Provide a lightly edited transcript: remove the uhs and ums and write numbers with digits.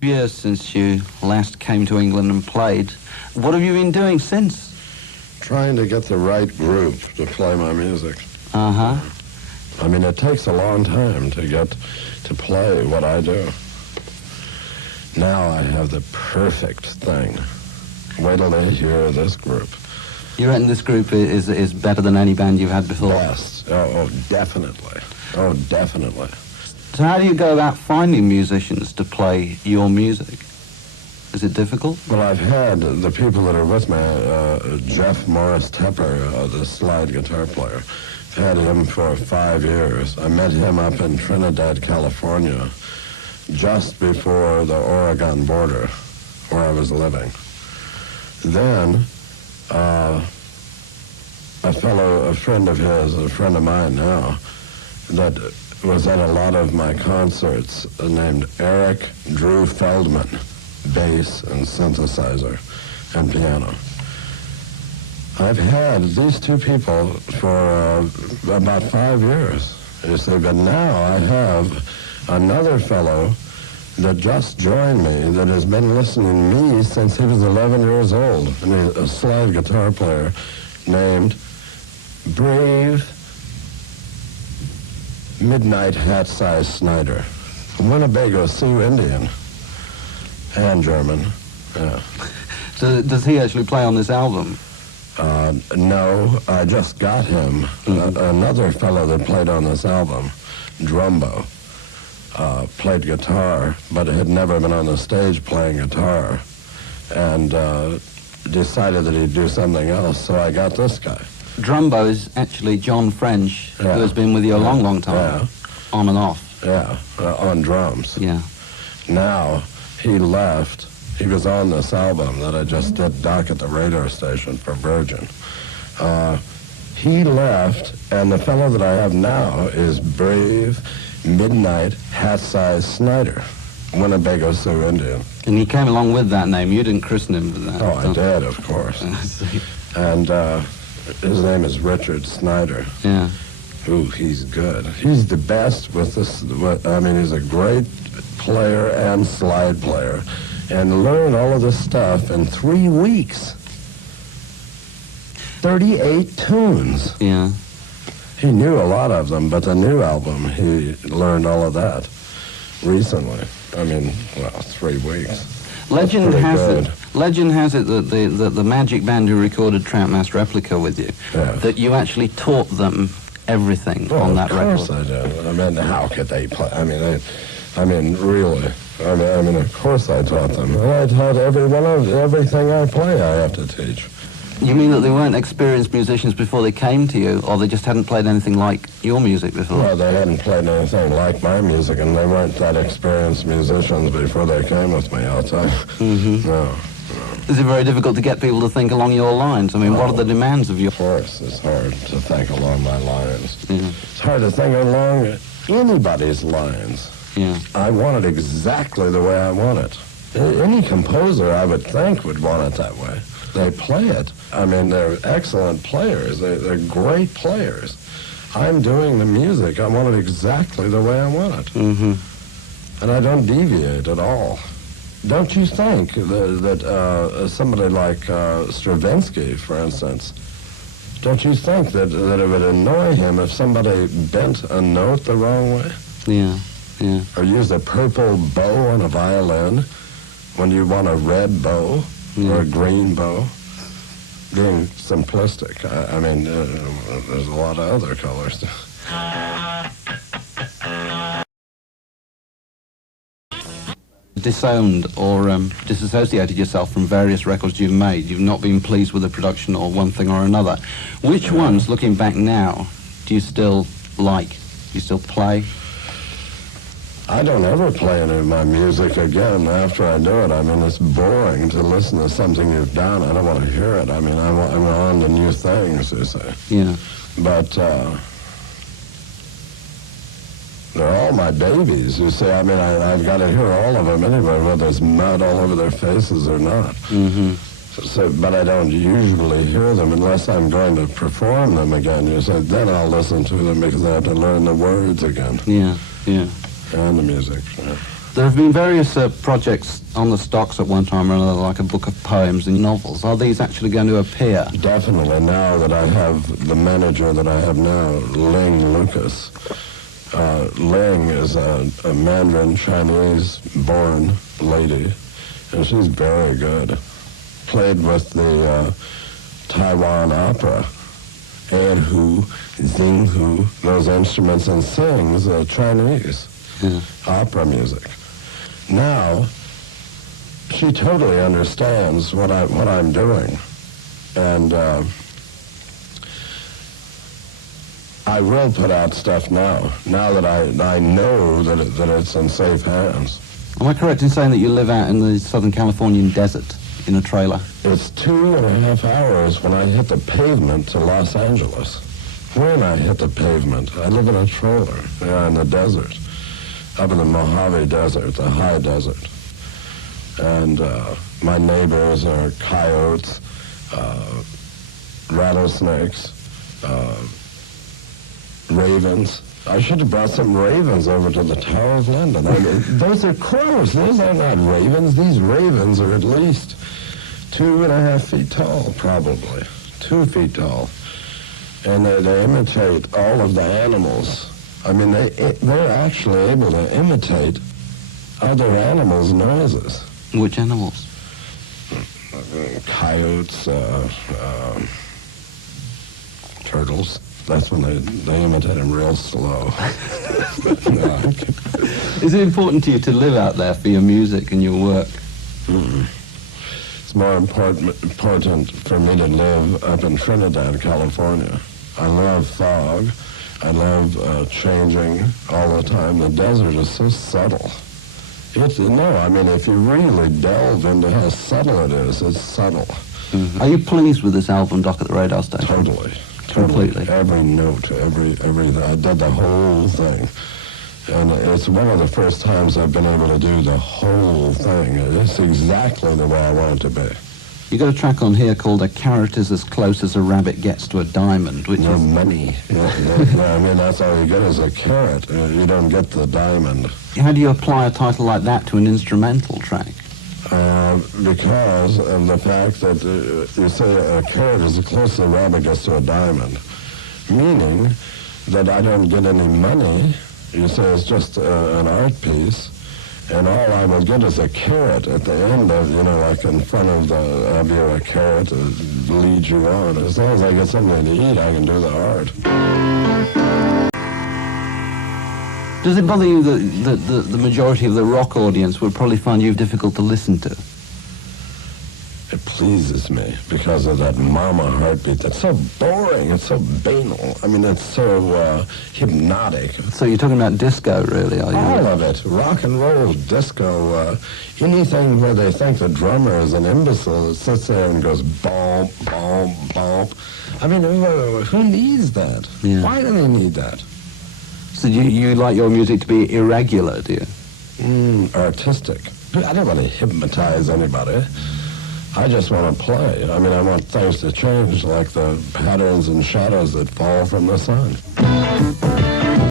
Years since you last came to England and played. What have you been doing since? Trying to get the right group to play my music. Uh-huh. I mean, it takes a long time to get to play what I do. Now I have the perfect thing. Wait till they hear this group. You reckon this group is better than any band you've had before? Best. Oh, definitely. Oh, definitely. So how do you go about finding musicians to play your music? Is it difficult? Well, I've had the people that are with me, Jeff Morris Tepper, the slide guitar player. I've had him for 5 years. I met him up in Trinidad, California, just before the Oregon border, where I was living. Then, a friend of his, a friend of mine now, that was at a lot of my concerts, named Eric Drew Feldman, bass and synthesizer and piano. I've had these two people for about 5 years, you see, but now I have another fellow that just joined me that has been listening to me since he was 11 years old, and he's a slide guitar player named Brave Midnight Hat-Size Snyder, Winnebago Sioux Indian, and German, yeah. So does he actually play on this album? No, I just got him. Another fellow that played on this album, Drumbo, played guitar, but had never been on the stage playing guitar, and decided that he'd do something else, so I got this guy. Drumbo is actually John French, who has been with you a long, long time, on and off. Yeah, on drums. Yeah. Now, he left. He was on this album that I just did Doc at the radio station for Virgin. He left, and the fellow that I have now is Brave Midnight Hat-Size Snyder, Winnebago Sioux Indian. And he came along with that name. You didn't christen him with that. Oh, I did, of course. And his name is Richard Snyder. Yeah. Ooh, he's good. He's the best with this. I mean, he's a great player and slide player, and learned all of this stuff in 3 weeks. 38 tunes. Yeah. He knew a lot of them, but the new album, he learned all of that recently. I mean, well, 3 weeks. Legend has it that the Magic Band who recorded Troutmouse Replica with you, that you actually taught them everything on that record. Of course I did. I mean, how could they play? I mean, really. I mean, of course I taught them. And I taught everything I play I have to teach. You mean that they weren't experienced musicians before they came to you, or they just hadn't played anything like your music before? Well, they hadn't played anything like my music, and they weren't that experienced musicians before they came with me, I'll tell you. Mm-hmm. No. Is it very difficult to get people to think along your lines? I mean, what are the demands of your... Of course, it's hard to think along my lines. Yeah. It's hard to think along anybody's lines. Yeah. I want it exactly the way I want it. Any composer, I would think, would want it that way. They play it. I mean, they're excellent players. They're great players. I'm doing the music. I want it exactly the way I want it. Mm-hmm. And I don't deviate at all. Don't you think that somebody like Stravinsky, for instance, don't you think that it would annoy him if somebody bent a note the wrong way? Yeah, yeah. Or used a purple bow on a violin when you want a red bow or a green bow? Being simplistic. I mean, there's a lot of other colors. Disowned or disassociated yourself from various records you've made. You've not been pleased with the production or one thing or another. Which ones, looking back now, do you still like? Do you still play? I don't ever play any of my music again after I do it. I mean, it's boring to listen to something you've done. I don't want to hear it. I mean, I'm on to new things, you say. Yeah. But they're all my babies, you see. I mean, I've got to hear all of them anyway, whether it's mud all over their faces or not. Mm-hmm. But I don't usually hear them unless I'm going to perform them again. You say, then I'll listen to them because I have to learn the words again. Yeah, yeah. And the music. Yeah. There have been various projects on the stocks at one time or another, like a book of poems and novels. Are these actually going to appear? Definitely. Now that I have the manager that I have now, Ling Lucas. Ling is a Mandarin Chinese-born lady, and she's very good. Played with the Taiwan opera, Erhu, Xinghu, those instruments, and sings Chinese opera music. Now, she totally understands what I'm doing, and I will put out stuff now that I know that it's in safe hands. Am I correct in saying that you live out in the Southern Californian desert in a trailer? It's 2.5 hours when I hit the pavement to Los Angeles. When I hit the pavement, I live in a trailer in the desert, up in the Mojave Desert, the high desert. And my neighbors are coyotes, rattlesnakes, ravens. I should have brought some ravens over to the Tower of London. I mean, those are crows. Those are not ravens. These ravens are at least 2.5 feet tall, probably. 2 feet tall. And they imitate all of the animals. I mean, they're actually able to imitate other animals' noises. Which animals? Coyotes, turtles. That's when they imitate them real slow. Is it important to you to live out there for your music and your work? It's more important for me to live up in Trinidad, California. I love fog. I love changing all the time. The desert is so subtle. I mean, if you really delve into how subtle it is, it's subtle. Are you pleased with this album, Doc at the Radar Station? Totally. Completely. Every note, everything. I did the whole thing. And it's one of the first times I've been able to do the whole thing. It's exactly the way I want it to be. You got a track on here called "A Carrot is as close as a rabbit gets to a diamond," which no is money. Yeah, I mean, that's all you get is a carrot. You don't get the diamond. How do you apply a title like that to an instrumental track? Because of the fact that you say a carrot is as close as a rabbit gets to a diamond, meaning that I don't get any money. You say it's just an art piece, and all I will get is a carrot at the end of, like in front of you, a carrot to lead you on. As long as I get something to eat, I can do the art. Does it bother you that the majority of the rock audience would probably find you difficult to listen to? It pleases me because of that mama heartbeat. That's so boring. It's so banal. I mean, it's so hypnotic. So you're talking about disco, really, are you? All of it. Rock and roll, disco, anything where they think the drummer is an imbecile that sits there and goes bomb, bomb, bomb. I mean, who needs that? Yeah. Why do they need that? So you like your music to be irregular, do you? Artistic. I don't want to hypnotize anybody. I just want to play. I mean, I want things to change, like the patterns and shadows that fall from the sun.